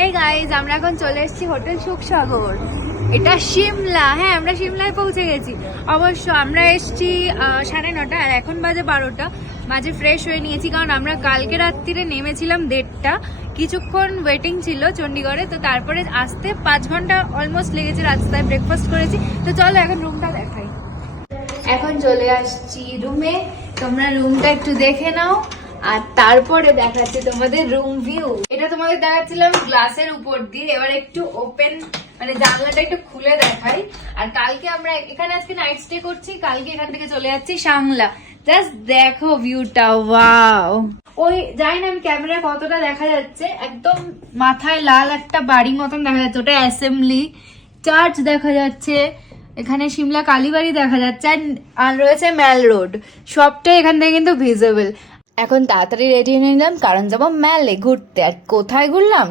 Hey guys, আমরা এখন চলে এসেছি হোটেল সুখসাগর। এটা সিমলা। হ্যাঁ, আমরা সিমলায় পৌঁছে গেছি। অবশ্য আমরা এসেছি 9:30 আর এখন বাজে 12টা। মাঝে ফ্রেশ হয়ে নিয়েছি, কারণ আমরা কালকে রাত্রিরে নেমেছিলাম 1:30। কিছুক্ষণ ওয়েটিং ছিল চণ্ডীগড়ে, তো তারপরে আসতে 5 ঘন্টা অলমোস্ট লেগেছে। রাস্তায় ব্রেকফাস্ট করেছি। তো চলো এখন রুমটা দেখাই। এখন চলে আসছি রুমে, তোমরা রুমটা একটু দেখে নাও আর তারপরে দেখাচ্ছি তোমাদের রুম ভিউ। এটা তোমাদের দেখাচ্ছিলাম গ্লাসের উপর দিয়ে, এবার একটু ওপেন মানে জানলাটা একটু খুলে দেখাই। আর কালকে আমরা এখানে আজকে নাইট স্টে করছি, কালকে এখান থেকে চলে যাচ্ছি সাংলা। জাস্ট দেখো ভিউটা, ওয়াও। ওই জানি না আমি ক্যামেরায় কতটা দেখা যাচ্ছে, একদম মাথায় লাল একটা বাড়ি মতন দেখা যাচ্ছে, ওটা অ্যাসেম্বলি। চার্চ দেখা যাচ্ছে, এখানে সিমলা কালীবাড়ি দেখা যাচ্ছে, আর রয়েছে ম্যাল রোড। সবটাই এখান থেকে কিন্তু ভিজিবল। এখন তাড়াতাড়ি রেডি হয়ে নিলাম, কারণ যাবো ম্যালে ঘুরতে। আর কোথায় ঘুরলাম